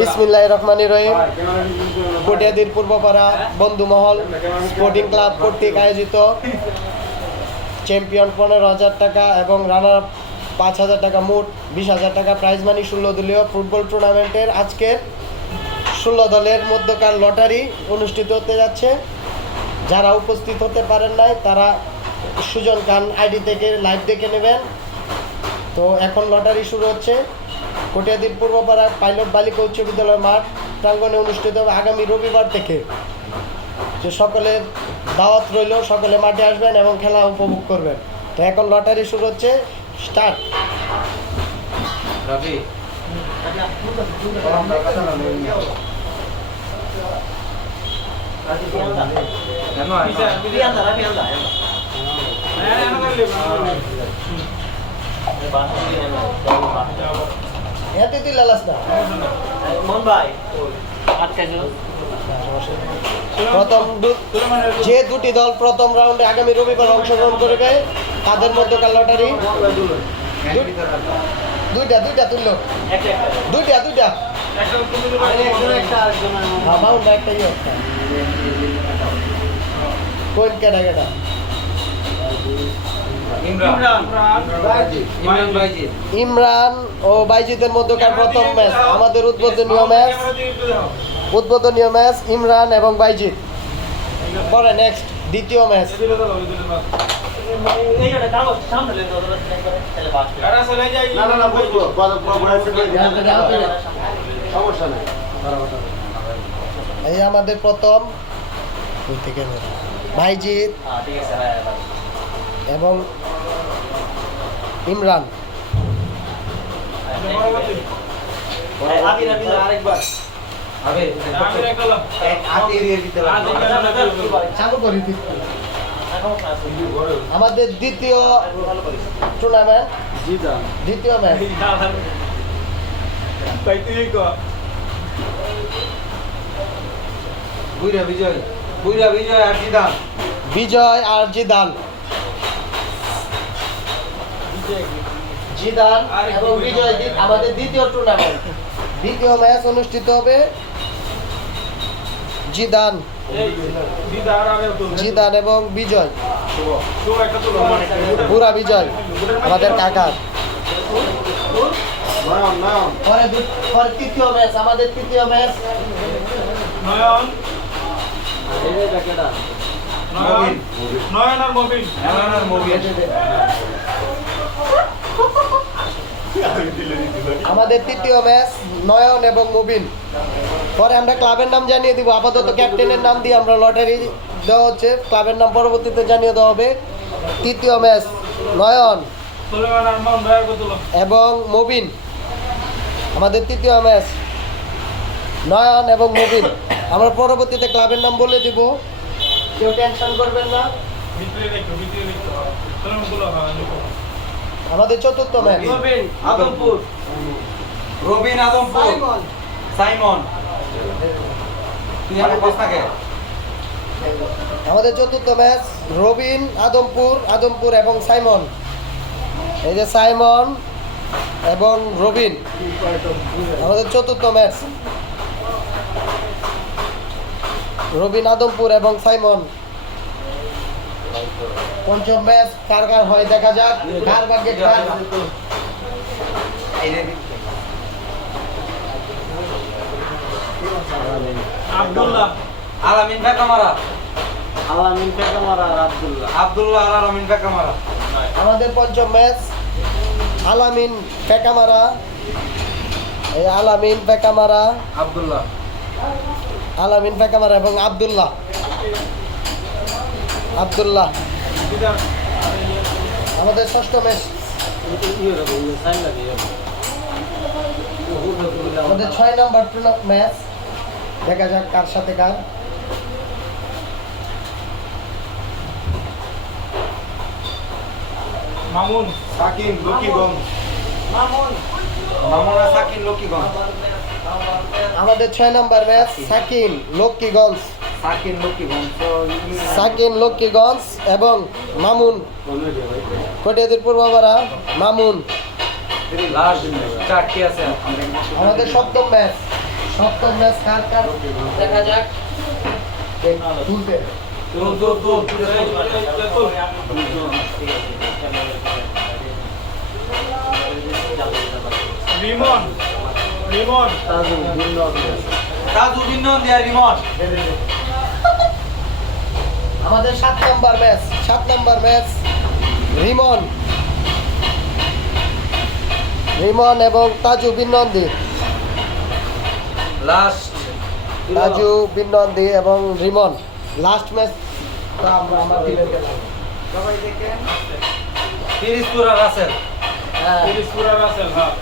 বিসমিল্লাহ রহমান রহিম। কটিয়াদির পূর্বপাড়া, বন্ধুমহল, স্পোর্টিং ক্লাব কর্তৃক আয়োজিত চ্যাম্পিয়ন পনেরো হাজার টাকা এবং রানার পাঁচ হাজার টাকা, মোট বিশ হাজার টাকা প্রাইজ মানি ষোলো দলীয় ফুটবল টুর্নামেন্টের আজকের ষোলো দলের মধ্যকার লটারি অনুষ্ঠিত হতে যাচ্ছে। যারা উপস্থিত হতে পারেন নাই, তারা সুজন খান আইডি থেকে লাইভ দেখে নেবেন। তো এখন লটারি শুরু হচ্ছে। কটিয়াদির পূর্বপাড়া পাইলট বালিকা উচ্চ বিদ্যালয় মাঠ প্রাঙ্গণে অনুষ্ঠিত হবে আগামী রবিবার থেকে। যে সকলের দাওয়াত রইল সকলে মাঠে আসবেন এবং খেলা উপভোগ করবেন। তো এখন লটারি শুরু হচ্ছে স্টার্ট। রবি। কেন এতে তুই লালাস না প্রথম দু- যে দুটি দল প্রথম রাউন্ডে আগামী রবিবার অংশগ্রহণ করবে তাদের মধ্যকার লটারি? দুইটা দুইটা তুললো। দুইটা দুইটা। হ্যাঁ, বাউন্ডা একটা একটা। কোন কেটা কেটা। ইমরান। ইমরান। বাইজিৎ ইমরান ও বাইজিদের মধ্যকার প্রথম ম্যাচ আমাদের উদ্বোধনীয় ম্যাচ। উদ্বোধনীয় ম্যাচ ইমরান এবং বাইজিদ। পরে নেক্সট দ্বিতীয় ম্যাচ। এই আমাদের প্রথম। ওই থেকে নেব। এবং ইমরান। আমাদের দ্বিতীয় টুর্নামেন্ট দ্বিতীয় ম্যাচ বিজয় বিজয় আর জিদান। বিজয় আর জিদান। জিদান এবং বিজয় আমাদের দ্বিতীয় টুর্নামেন্ট দ্বিতীয় ম্যাচ অনুষ্ঠিত হবে জিদান। জিদান এবং বিজয়। পুরা বিজয় আমাদের কাকার। নয়ন নয়ন। পরে তৃতীয় ম্যাচ আমাদের তৃতীয় ম্যাচ। নয়ন আর মুবিন। আমাদের তৃতীয় ম্যাচ, নয়ন এবং মুবিন। পরে আমরা ক্লাবের নাম জানিয়ে দিব। আপাতত ক্যাপ্টেনের নাম দিয়ে আমরা লটারি দেওয়া হচ্ছে। ক্লাবের নাম পরবর্তীতে জানিয়ে দেওয়া হবে। তৃতীয় ম্যাচ, নয়ন এবং মুবিন। আমাদের তৃতীয় ম্যাচ, নয়ন এবং মুবিন। আমরা পরবর্তীতে ক্লাবের নাম বলে দিব। কেউ টেনশন করবেন না। আমাদের চতুর্থ ম্যাচ। রবিন আদমপুর। রবিন আদমপুর। সাইমন। তুই আমার আমাদের চতুর্থ ম্যাচ রবিন আদমপুর আদমপুর এবং সাইমন। এই যে সাইমন এবং রবিন আমাদের চতুর্থ ম্যাচ। রবিন আদমপুর এবং সাইমন। পঞ্চম ম্যাচ কার কার হয় দেখা যাক। কার ভাগ্যে কার আলামিন ফেকামারা আলামিন পেকামার আর আব্দুল্লাহ। আব্দুল্লাহ আর আলামিন ফেকামারা আমাদের পঞ্চম ম্যাচ আলামিন পেকামারা এই আলামিন পেকামারা আব্দুল্লাহ। আলামিন পেকামারা এবং আব্দুল্লাহ। আব্দুল্লাহ। আমাদের ষষ্ঠ ম্যাচ আমাদের ছয় নম্বর ম্যাচ দেখা যাক কার সাথে কার। মামুন সাকিন লক্ষ্মীগঞ্জ। মামুনা সাকিন লক্ষ্মীগঞ্জ। আমাদের ছয় নম্বর ম্যাচ সাকিন লক্ষ্মীগঞ্জ। সাকিন লক্ষ্মীগঞ্জ এবং মামুন। কটিয়াদির পূর্বপাড়া মামুন। লাস্ট চারটি আছে আমাদের সপ্তম ম্যাচ। সপ্তম ম্যাচ কার কার? দেখা যাক। তুলতে রিমন রিমন। তাজু বিনোদ দিয়া রিমন। আমাদের সাত নম্বর ম্যাচ সাত নম্বর ম্যাচ রিমন। রিমন এবং তাজু বিনন্দি লাস্ট তাজু বিনন্দি এবং রিমন। লাস্ট ম্যাচ আমার টিমের খেলা। তিরিশপুর আর রাসেল। হ্যাঁ। পুরা রাসেল হ্যাঁ।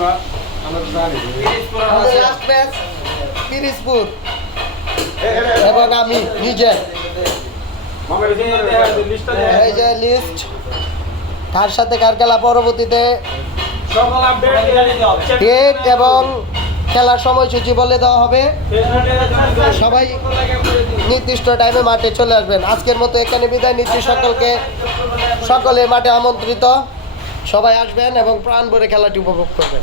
না আমরা তো জানি। তিরিশপুর আর আমাদের রাসেল লাস্ট ম্যাচ পিরিসপুর এবং আমি নিজে। এই যে লিস্ট কার সাথে কার খেলা পরবর্তীতে? ডেট এবং খেলার সময়সূচি বলে দেওয়া হবে। সবাই নির্দিষ্ট টাইমে মাঠে চলে আসবেন। আজকের মতো এখানে বিদায় নিচ্ছি সকলকে। সকলে মাঠে আমন্ত্রিত। সবাই আসবেন এবং প্রাণ ভরে খেলাটি উপভোগ করবেন।